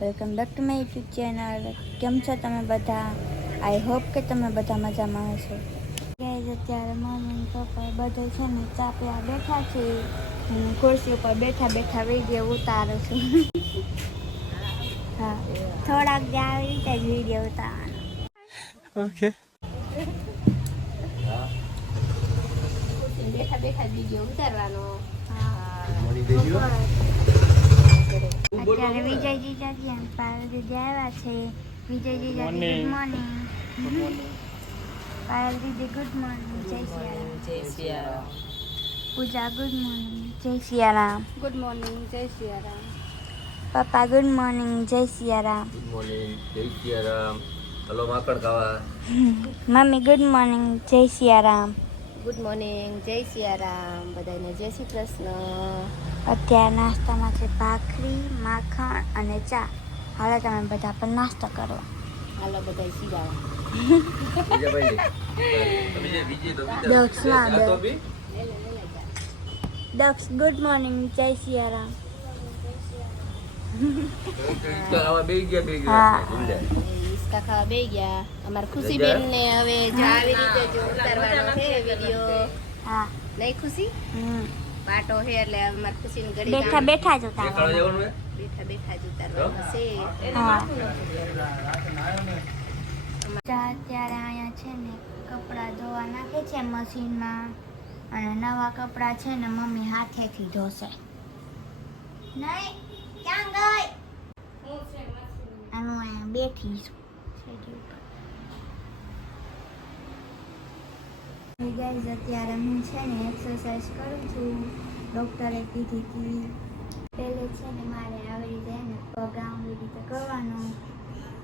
Welcome back to my YouTube channel કેમ છો તમે બધા? આઈ હોપ કે તમે બધા મજામાં હશો. ગાઈઝ અત્યારે મમ્મી પપ્પા બધે છે ને ચા પીવા બેઠા છે. હું ખુરશી ઉપર બેઠા બેઠા વીડિયો ઉતારું છું. હા થોડાક જે આવી રીતે જ વીડિયો ઉતારવાનો. ઓકે બેઠા બેઠા વીડિયો ઉતારવાનો. અત્યારે વિજય જીજાજી અને પાયલ દીદી આવ્યા છે. વિજય જીજાજી ગુડ મોર્નિંગ પાયલ દીદી ગુડ મોર્નિંગ જય સિયારામ જય સિયારામ પૂજા ગુડ મોર્નિંગ જય સિયારામ ગુડ મોર્નિંગ જય સિયારામ પપ્પા ગુડ મોર્નિંગ જય સિયારામ ગુડ મોર્નિંગ જય સિયારામ હલો માકડ ખાવા. મમ્મી ગુડ મોર્નિંગ જય સિયારામ ગુડ મોર્નિંગ જય સિયારામ બધાને જય શ્રી કૃષ્ણ. અત્યારે નાસ્તામાં છે ભાખરી માખણ અને ચા. હાલો તમે બધા પણ નાસ્તો કરો. હાલો બધા સિયારામ દક્ષ ગુડ મોર્નિંગ જય સિયારામ હા. હિસકા ખાવા બે ગયા? અમારા ખુશીબેન ને હવે જો આવી રીતે જો ઉતારવાનો છે વિડિયો. હા. નહીં ખુશી? હમ. પાટો છે એટલે અમારા ખુશીને ઘડી બેઠા બેઠા જ ઉતારવાનું? બેઠા બેઠા જ ઉતારવાનો છે. હા. અત્યારે અહીંયા છે ને કપડાં ધોવા નાખે છે મશીનમાં. અને નવા કપડાં છે ને મમ્મી હાથેથી ધોશે. નહીં ક્યાં ગઈ? આનું અહીંયા બેઠી છું. અત્યારે હું છે ને એક્સરસાઇઝ કરું છું. ડૉક્ટરે કીધી હતી પહેલે છે ને મારે આવી રીતે એને પગ આવી રીતે કરવાનો.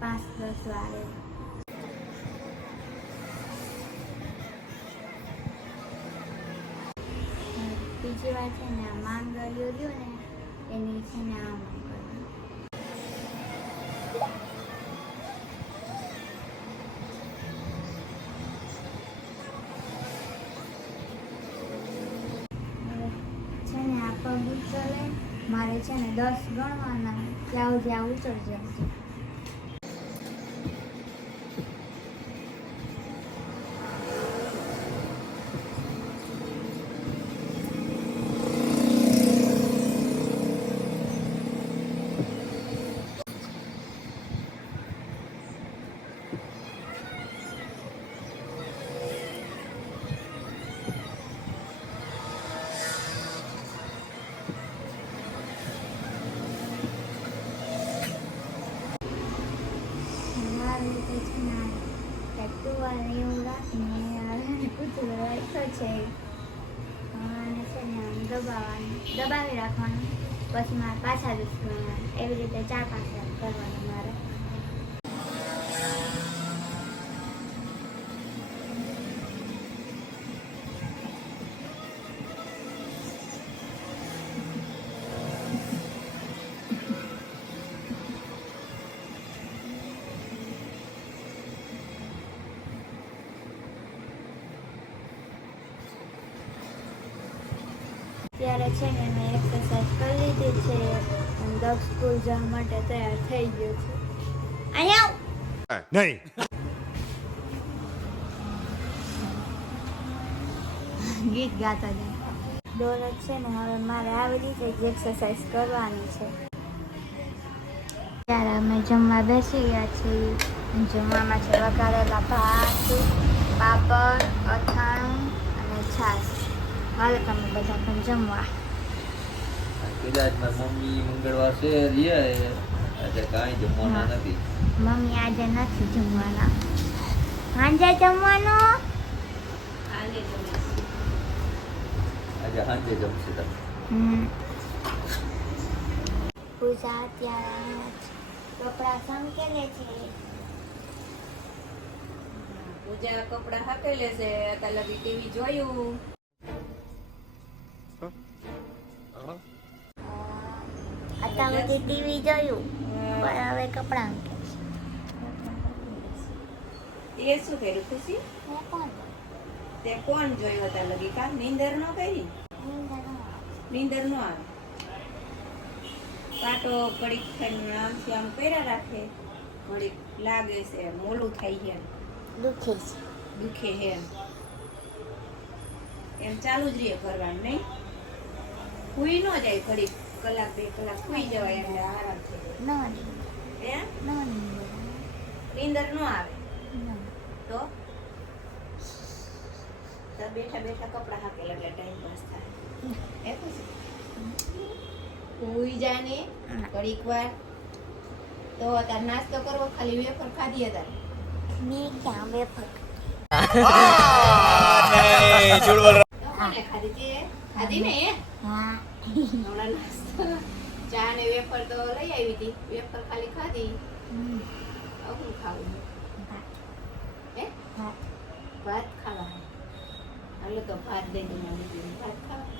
પાંચ દસ વારે. બીજી વાર છે ને આ માંગલ્યો રહ્યો ને, એની છે ને આમ દસ ગણવાના. ત્યાં જ્યાં છે છે. અને છે ને આમ દબાવવાનું, દબાવી રાખવાનું. પછી મારે પાછા જ એવી રીતે ચાર પાંચ વાર કરવાનું મારે. ત્યારે છે ને મેં એક્સરસાઇઝ કરી લીધી છે અને દક્ષ સ્કૂલ જવા માટે તૈયાર થઈ ગયો છે. અહીંયા નહીં. ગીત ગાતા જાય. દોરજ છે ને હવે મારે આવી રીતે જ એક્સરસાઇઝ કરવાની છે. ત્યારે અમે જમવા બેસી ગયા છીએ. જમવામાં છે વઘારેલા ભાત પાપડ અથાણું અને છાશ. હાલ તમે બધા પણ જમવા. કદાચ મારી મમ્મી મંગળવાર છે રહ્યા આજે કાંઈ જમવાના નથી. મમ્મી આજે નથી જમવાના. સાંજે જમવાનો? આજે સાંજે જમશે તમે. હમ. પૂજા અત્યારે કપડા સંકેલે છે. પૂજા કપડા હાકેલે છે. અત્યારે ટીવી જોયું. અત્યાર સુધી ટીવી જોયું પણ હવે કપડા એ શું કર્યું? ખુશી? તે કોણ જોયું હતા લગી કા નીંદર નો કરી? નીંદર નો આવે. કાંટો ઘડીક થઈને આમથી આમ કર્યા રાખે. ઘડીક લાગે છે મોલું થાય છે. દુખે છે. દુખે છે. એમ ચાલુ જ રહીએ કરવાનું નહીં? સુઈ ન જાય ઘડીક. કલાક બે કલાક સુઈ જવાય એટલે આરામ થઈ જાય હે નીંદર ન આવે તો બેઠા બેઠા કપડા હાકેલ એટલે ટાઈમ પાસ થાય એ સુઈ જાય ને ઘડીક વાર તો અત્યારે નાસ્તો કરવો ખાલી વેફર ખાધી હતા મેં ક્યાં બે ખાધી ને હા ચા ને વેફર તો લઈ આવી હતી. વેફર ખાલી ખાધી. હવે ખાવું? હે? ભાત. ખાવા હાલો તો ભાત દઈ દઉં ભાત ખાવા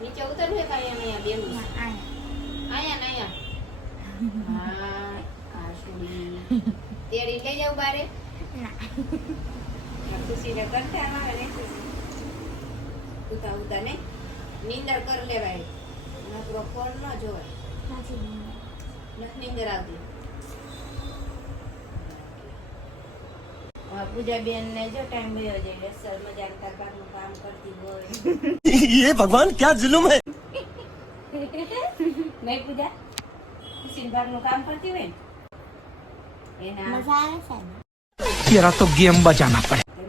નીચે ઉતરવું છે કાંઈ અહીંયા બેનું? અહીંયા ને અહીંયા? હા આ સુડી તેડી લઈ જાઉં બારે? ના. ખુશીને કરતા આવે ને ઉતા ઉતા ને નીંદર કર લેવાય. નકરો ફળ ન જોવાય. નથી નીંદર આવતી પૂજાબેન ને જો ટાઈમ મળ્યો છે લેસર મજાકતા કામનું કામ કરતી હોય. એ ભગવાન ક્યાં જુલુમ હે? નહીં પૂજા? કિશનનું કામ કરતી હોય ને? એના મજા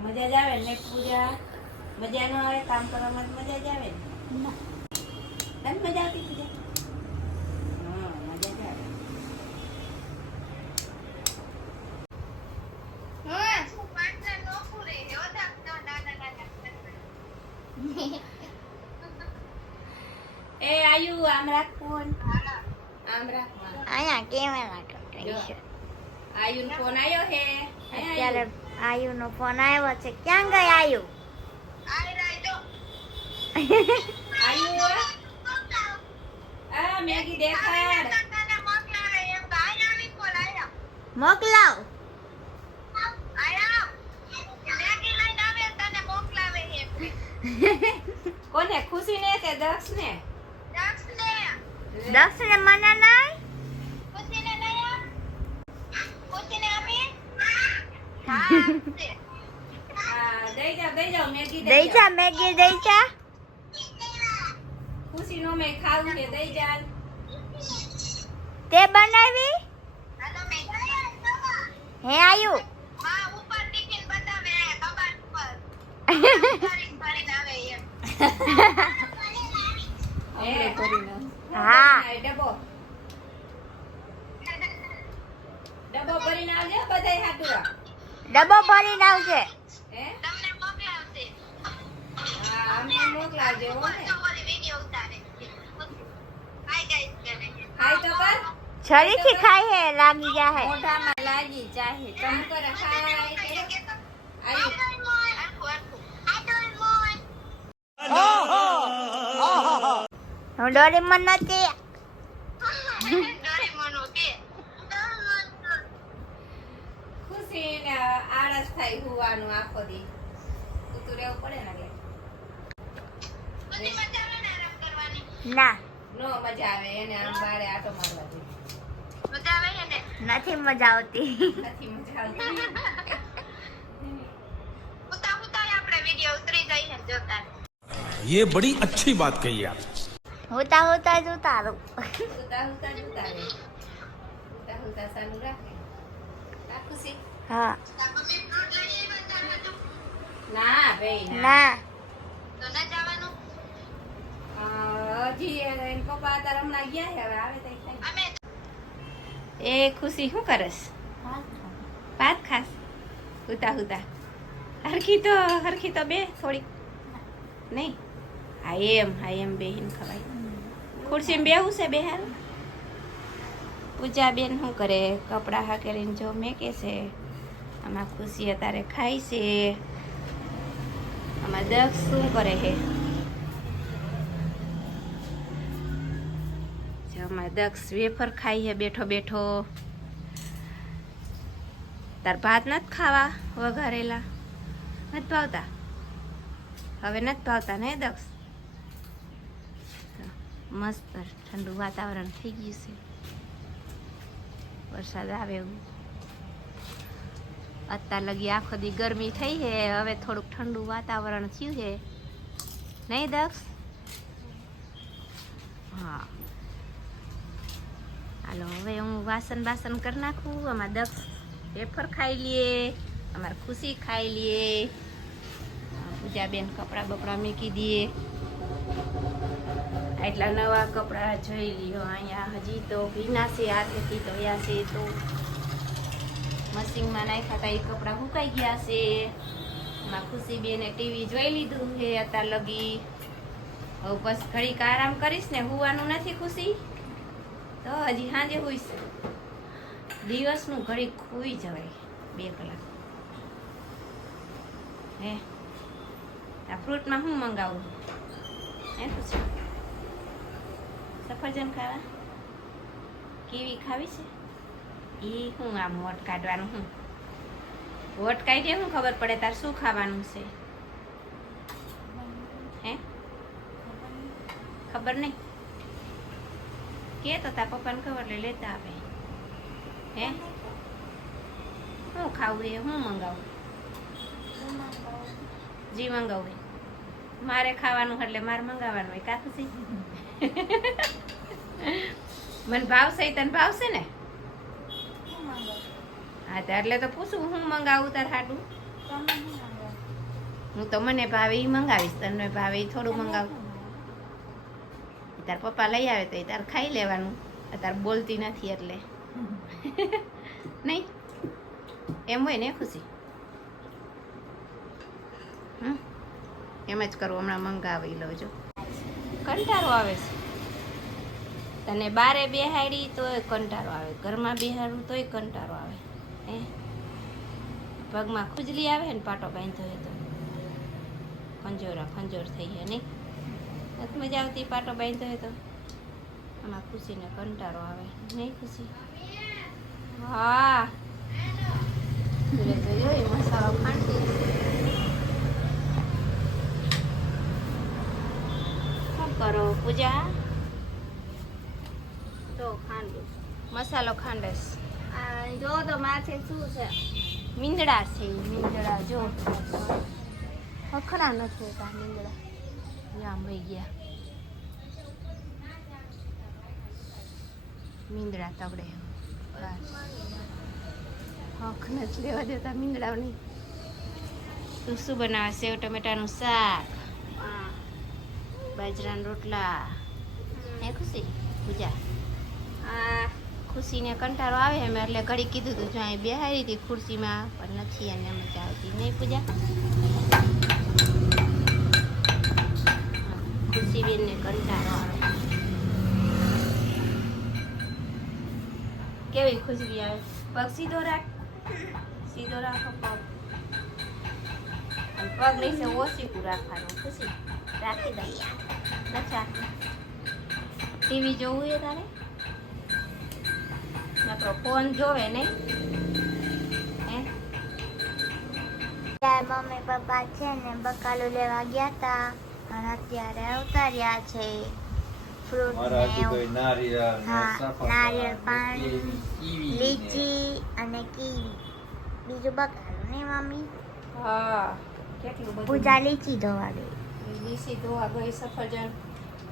મજા જ આવે ને પૂજા? મજા ન આવે કામ કરવામાં મજા જ આવે તને મજા આવતી પૂજા હા મજા જ આવે. એ આયુ આમ રાખ ફોન. આમ રાખ અહીંયા કેમેરા છે. આયુન ફોન આવ્યો હે? હે, અત્યારે આયુ? આયુનો ફોન આવ્યો છે. ક્યાં ગઈ આયુ? આયુ આ મેગી દેખાડ. મોકલાવ કોને ખુશી ને કે દક્ષ ને દક્ષ ને મને નહીં? હા દઈ જા દઈ જા મેગી દઈ જા મેગી દઈ જા. નો મેં ખાવું છે દઈ જા તે બનાવી? હે આયુ. હા. ડબ્બો. ડબો ભરીને આવજે બધાય હાટુઆ ડબ્બો ભરીને આવજે. હે? હા અમને મોકલાવજો હો ને. ખાઈ થી કર ખાય હે લાગી જા હે. મોઢામાં લાગી ચાહે હે. કરે ખાય આયુ. હું ડોરેમોન નથી ખુશી ને આળસ થાય હોવાનું આખો દી. ઉતું રહેવું પડે ને ના. નો મજા આવે એને આમ બારે આટો મારવા જોઈએ નથી મજા આવતી નથી મજા આવતી ये बड़ी अच्छी बात कही आप હોતા હોતા જ ઉતારું ઉતા ઉતા જ ઉતારે ઉતા ઉતા ચાલુ રાખે આ ખુશી હા ના ભાઈ ના ના એને પપ્પા તાર હમણાં ગયા છે હવે આવે તો ખાઈ એ ખુશી શું કરસ? ભાત ખાસ. હુતા હુતા. હરખી તો હરખી તો બે થોડીક. નહીં? હા એમ હા એમ બેહીન ખવાય. ખુરશીમાં બેહું છે બે હાલ પૂજા બેન શું કરે? કપડાં કરીને જો મેકે છે. આમાં ખુશી અત્યારે ખાય છે. આમાં દક્ષ શું કરે છે? આમાં દક્ષ વેફર ખાઈ છે, બેઠો બેઠો. તાર ભાત નથી ખાવા વઘારેલા? નથી ભાવતા? હવે નથી ભાવતા ને દક્ષ? મસ્ત ઠંડુ વાતાવરણ થઈ ગયું છે. વરસાદ આવે એવું. અત્યાર લગી આખો દી ગરમી થઈ છે, હવે થોડુંક ઠંડુ વાતાવરણ થયું છે. નહીં દક્ષ? હા. હાલો, હવે હું વાસણ બાસણ કરી નાખું, આમાં દક્ષ વેફર ખાઈ લઈએ, અમારે ખુશી ખાઈ લઈએ. પૂજાબેન કપડાં બપડા મૂકી દઈએ. એટલા નવા કપડાં જોઈ લ્યો, અહીંયા હજી તો ભીના છે, હાથેથી ધોયા છે તો. મશીનમાં નાખ્યા હતા એ કપડાં સુકાઈ ગયા છે. એમાં ખુશી બેને ટીવી જોઈ લીધું છે, અત્યાર લગી. હવે બસ ઘડીક આરામ કરીશ ને, હુવાનું નથી ખુશી. તો હજી સાંજે હોઈશ. દિવસનું ઘડી ખોઈ જવાય બે કલાક. હે? આ ફ્રૂટમાં શું મંગાવું? હે પૂછો. સફરજન ખાવા? કેવી ખાવી છે? એ શું આમ વોટ કાઢવાનું શું વોટ કાઢીએ શું ખબર પડે તાર શું ખાવાનું છે? હે? ખબર નહીં. કે તો પપ્પાને ખબર એટલે લેતા આવે. હે? શું ખાવું એ? હું મંગાવું? જી મંગાવું મારે ખાવાનું એટલે મારે મંગાવવાનું હોય. કા ખુશી? મને ભાવશે તને ભાવશે ને? હા તો એટલે તો પૂછું હું મંગાવું તાર હાટું? હું તો મને ભાવે એ મંગાવીશ તને ભાવે થોડું મંગાવું? તાર પપ્પા લઈ આવે તો એ તાર ખાઈ લેવાનું. તાર બોલતી નથી એટલે. નહીં? એમ હોય ને ખુશી? હમ? એમ જ કરવું હમણાં મંગાવી લઉં કંટાળો આવે છે. તને બારે બેહાડી તોય કંટાળો આવે. ઘરમાં બેહાડું તોય કંટાળો આવે. હે? પગમાં ખુજલી આવે ને પાટો બાંધ્યો હોય તો. ખંજોરા, ખંજોર થઈ ગયા, નહીં? નથી મજા આવતી પાટો બાંધતો હોય તો. આમાં ખુશીને કંટાળો આવે. નહીં ખુશી? હા. તો જોઈ મસાલો ખાંડી શું કરો પૂજા? તો ખાંડું. મસાલો ખાંડસ. જો તો માથે શું છે? મીંદડા છે મીંદડા જો. હખણા નથી હોતા મીંદડા. મરી ગયા મીંદડા તગડે બસ હખ નથી લેવા દેતા મીંદડાઓની તું શું બનાવે સેવ ટમેટાનું શાક બાજરાના રોટલા હે ખુશી પૂજા આ ખુશીને કંટાળો આવે એમ એટલે ઘડી કીધું તું જો અહીં બેહારી હતી ખુરશીમાં પણ નથી એને મજા આવતી નહીં પૂજા ખુશીબેનને કંટાળો આવે. કેવી ખુશી આવે? પગ સીધો રાખ. સીધો રાખો પગ. પગ નીચે ઓછીકું રાખવાનું, ખુશી? રાખી દઈએ. નથી ટીવી જોવું એ તારે? નકરો ફોન જોવે નહીં. મમ્મી પપ્પા છે ને બકાલું લેવા ગયા હતા અને અત્યારે આવતા છે. ફ્રૂટ. નારિયેળ હા, નારિયેળ પાણી, લીચી અને કીવી બીજું બકાલું ને મમ્મી? હા કેટલું પૂજા લીચી ધોવા ગઈ લીચી ધોવા ગઈ સફરજન.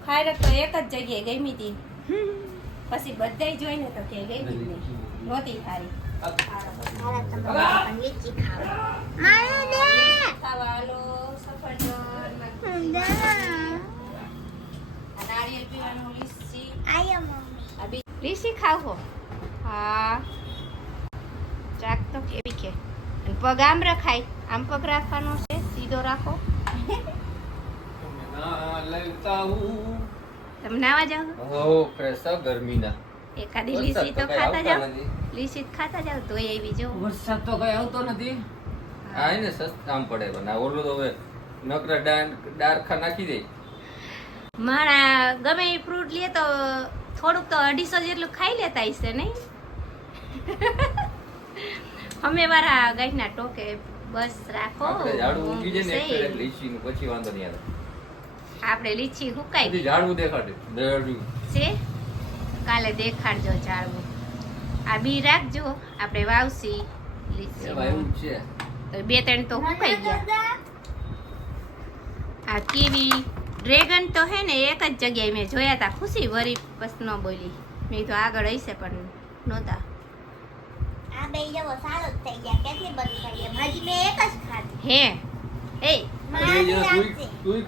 ખાઈ તો એક જ જગ્યાએ ગમી હતી. પછી બધાય જોઈને તો કે ગઈ નહીં નહોતી સારી મારા તમારે પણ લીચી ખાવા મારે દે ખાવા હાલો સફરજન દે. પીવાનું લીસી આયો મમ્મી આ બી લીસી ખાવો હા ચાક તો કેવી કે અને પગ આમ રખાય આમ પગ રાખવાનો છે સીધો રાખો હું તમે નાવા જાઓ હો ગરમીના એકાદી લીસી તો ખાતા જાવ જાઓ લીસી તો ખાતા જાઓ તો એવી જો વરસાદ તો કઈ આવતો નથી આ એને સસ્તામ પડે પણ આ ઓલું તો હવે નકરા ડાર ડારખા નાખી દે માણા ગમે એ ફ્રૂટ લે તો થોડુંક તો અઢીસો જેટલું ખાઈ લેતા હશે નહીં? અમે મારા ગાયના ટોકે બસ રાખો. પછી વાંધો નહીં આવે. આપણે લીચી હુકાઈ ઝાડવું દેખાડે છે? કાલે દેખાડજો ઝાડવું. આ બી રાખજો આપણે વાવસી લીચી બે ત્રણ તો હુકાઈ ગયા. આ કીવી ડ્રેગન તો હે ને એક જ જગ્યાએ મેં જોયા હતા ખુશી વરી બસ ન બોલી. મેં તો આગળ હશે પણ નહોતા. આ બે જવો સારો જ થઈ ગયા કેટલી બધી થઈ ગયા. હજી મેં એક જ ખાધી. હે? એ?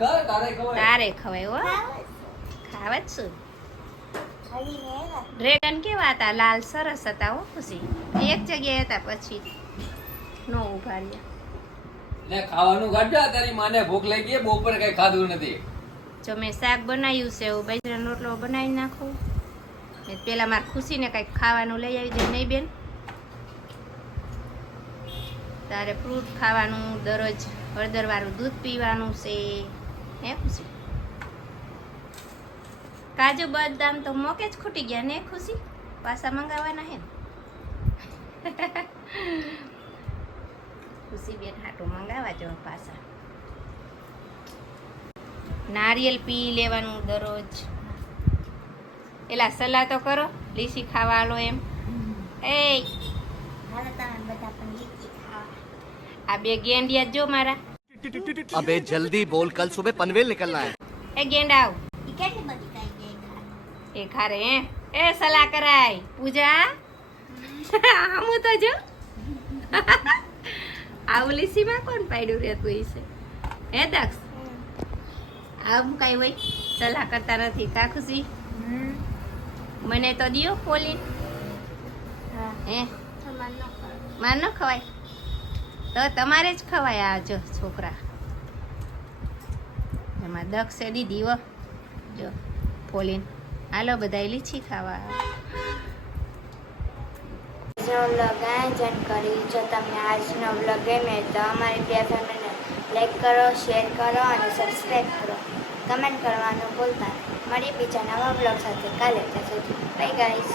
ખા, તારે ખવાય. તારે ખવાય હો. ખાવા જ જ ડ્રેગન કેવા હતા? લાલ સરસ હતા હો ખુશી. એક જગ્યાએ હતા પછી નો ઊભા રહ્યા. ને ખાવાનું કાઢજા તારી માને ભૂખ લાગી બપોરે કઈ ખાધું નથી. જો મેં શાક બનાવ્યું છે, એવું બાજરાનો રોટલો બનાવી નાખું. પહેલાં મારે ખુશીને કંઈક ખાવાનું લઈ આવી દે નહીં બેન તારે ફ્રૂટ ખાવાનું, દરરોજ હળદરવાળું દૂધ પીવાનું છે. હે ખુશી? કાજુ બદામ તો મોકે જ ખૂટી ગયા ને ખુશી? પાછા મંગાવવાના હે ખુશી બેન હાટું મંગાવવા જો પાછા નારિયેલ પી લેવાનું દરરોજ. એલા સલાહ તો કરો લીસી ખાવા આલો એમ. એ આ બે ગેંડિયા જો મારા. અબે જલ્દી બોલ કલ સુબહ પનવેલ નીકળના હે. એ ગેંડા આવ. એ ખારે હે. એ સલાહ કરાય. પૂજા. આમ તો જો. આવું લીસીમાં કોણ પાડ્યું રે તું હે દક્ષ? આમ કઈ હોય? સલાહ કરતા નથી. કાકુસી મને તો દિયો ખોલી હા. માર ન ખવાય. તો તમારે જ ખવાય આ જો છોકરા. એમાં દક્ષે દીધી હો. જો ફોલીન હાલો બધા લીચી ખાવા. આજનો વ્લોગ આયોજન કરી જો તમને આજનો વ્લોગ ગમે તો અમારી બે ફેમિલીને લાઈક કરો શેર કરો અને સબસ્ક્રાઈબ કરો. કમેન્ટ કરવાનું ભૂલતા મળી બીજા નવા બ્લોગ સાથે. કાલે ત્યાં સુધી. Bye guys